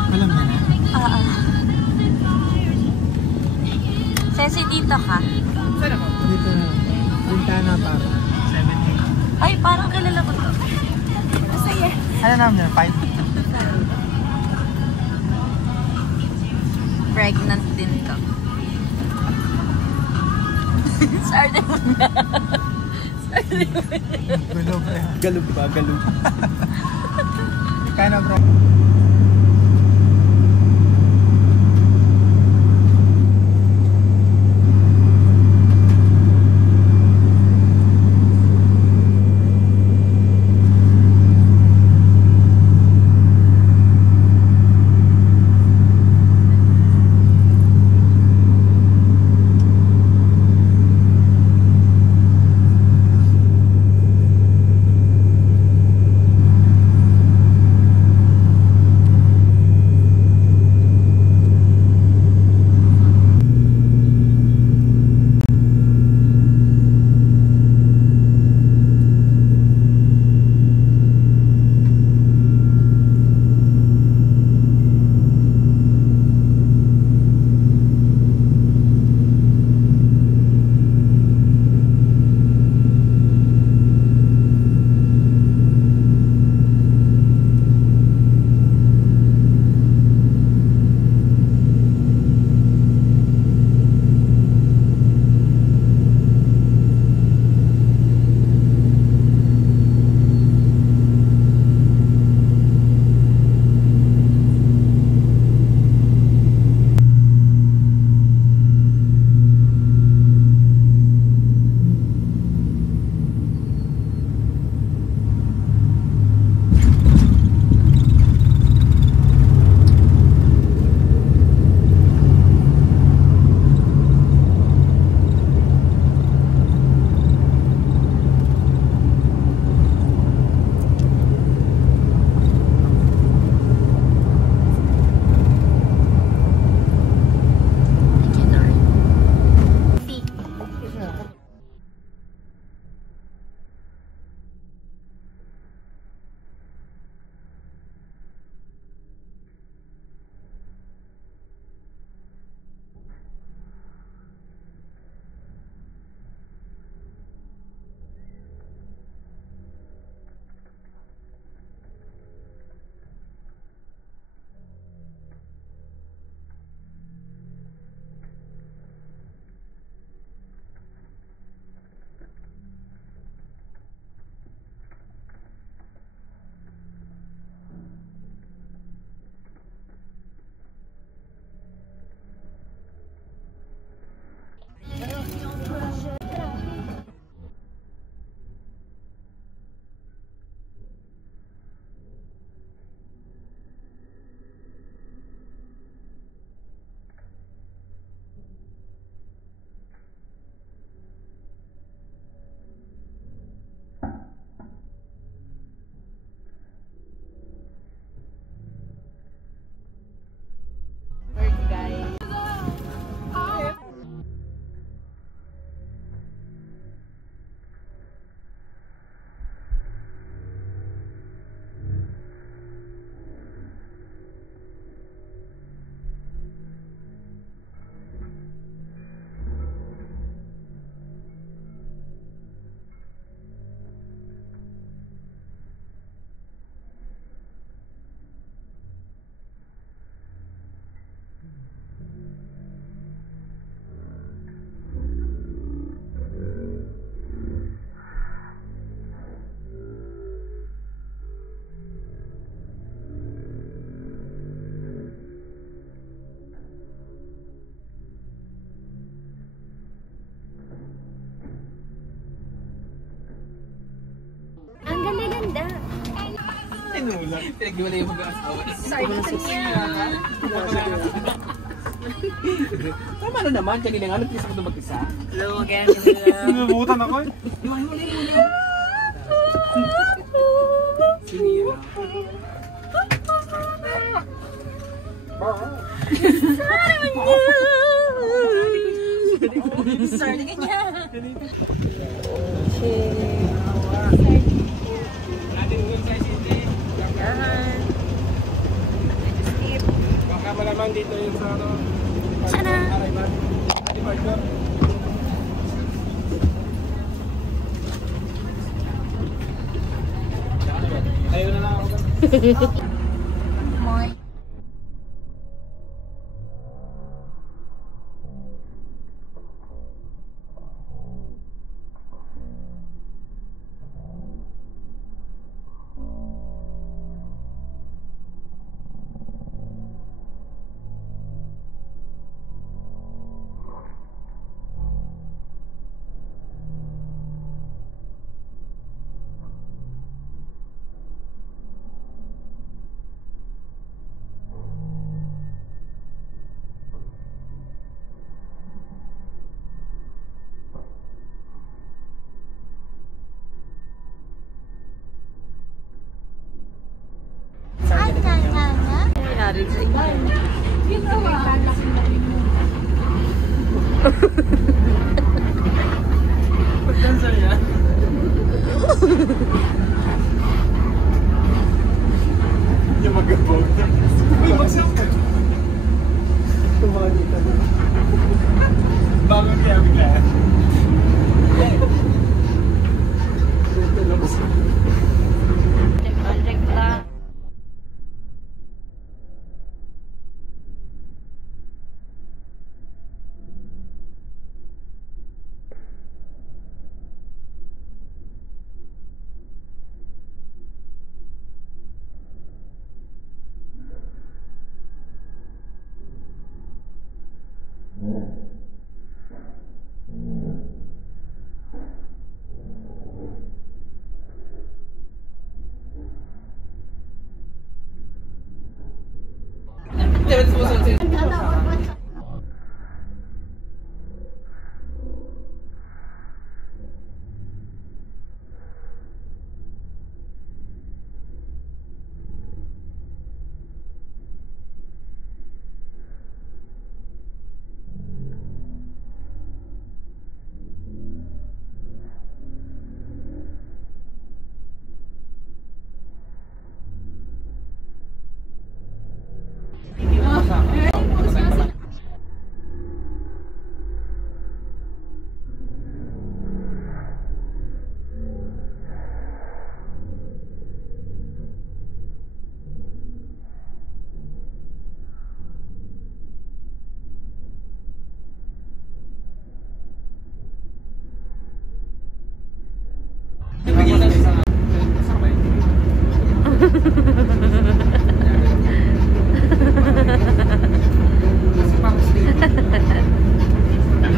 Alam mo na. Sesi, dito ka. Saan ako? Dito na. Bintana par. 7. Ay, parang kilala ko to. Masaya. Ano naman yun? 5? Pregnant din to. Sorry mo na. Gulog. Galog ba? Galog. Kano bro? Pinag-iwala yung mag-asawa. Sorry sa kanya. Tama na naman, kanina nga, nagpisa ko na mag-isa. Hello again. Nabubutan ako eh. Sinira. Sorry ka niya. Baka malamang dito yung sa ano. Sana. Ayaw na lang ako. Moy. Nangyari sa inyo. Pag-cancel niya. Yung mag-abog. Uy, mag-self ka. Tumagi ka. Bago kaya bigla. Check lang.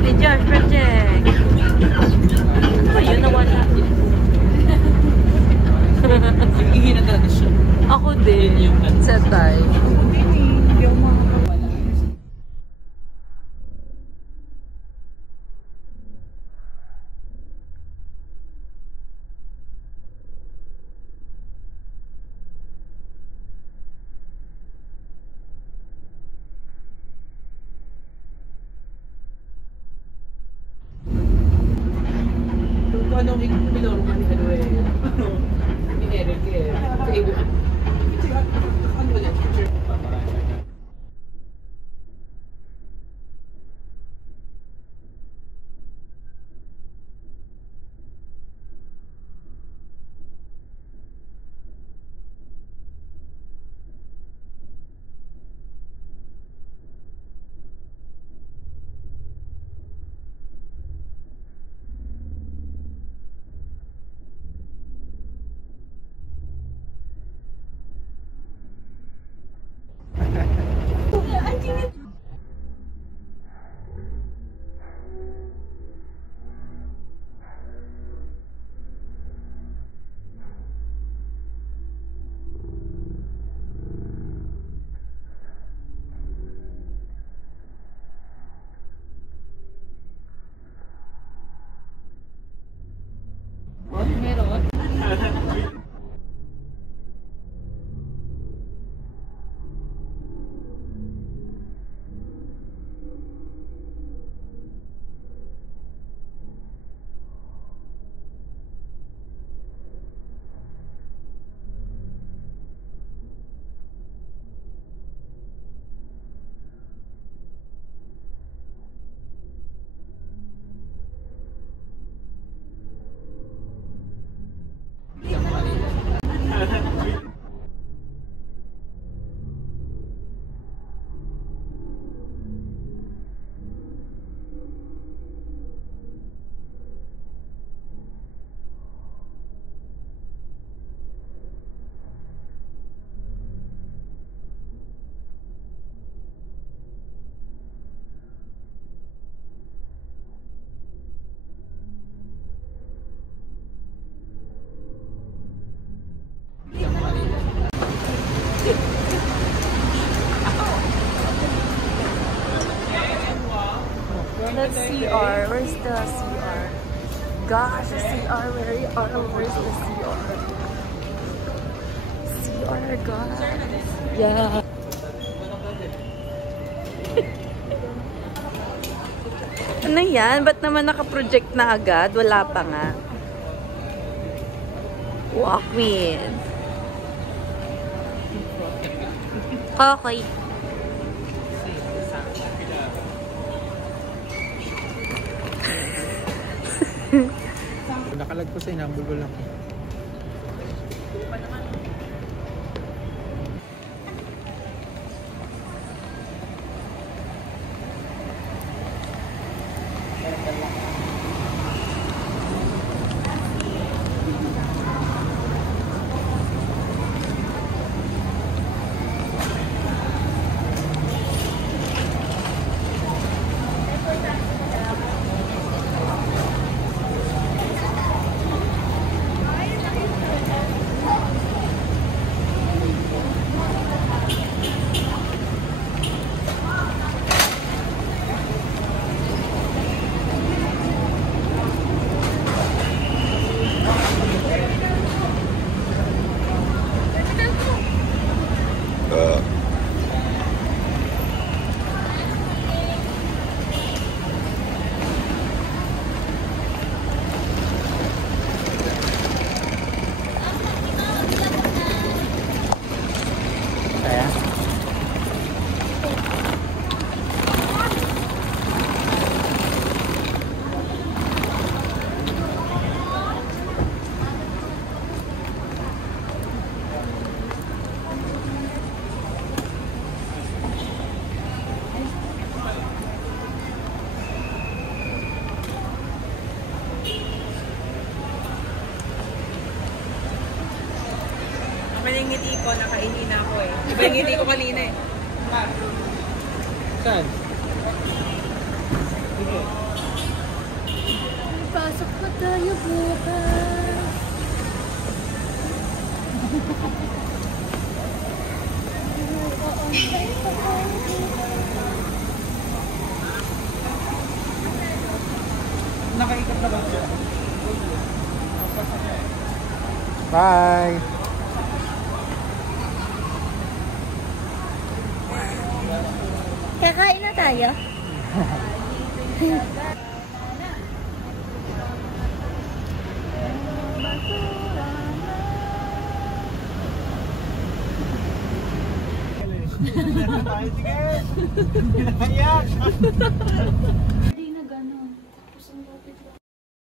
Hey Josh, project. Ayun, nawala. Ihi na talaga siya. Ako din. Sa tayo. Kung anong minoro ka ni ano eh. Ni Eric eh. Ano ba yan? Let's CR. Where's the CR? Gosh, the CR. Where's the CR? CR, God. Yeah. Ano yan? Ba't naman naka-project na agad? Wala pa nga. Walk with. Okay. Nakalagpas ay nabulol ako. Yung ngiti ko, nakainin na ako eh. Iba yung ngiti ko kanina eh. Saan? Pasok pa tayo bukas. Nakaikot na ba siya? Bye! Kakain na tayo. Sige! Ayan!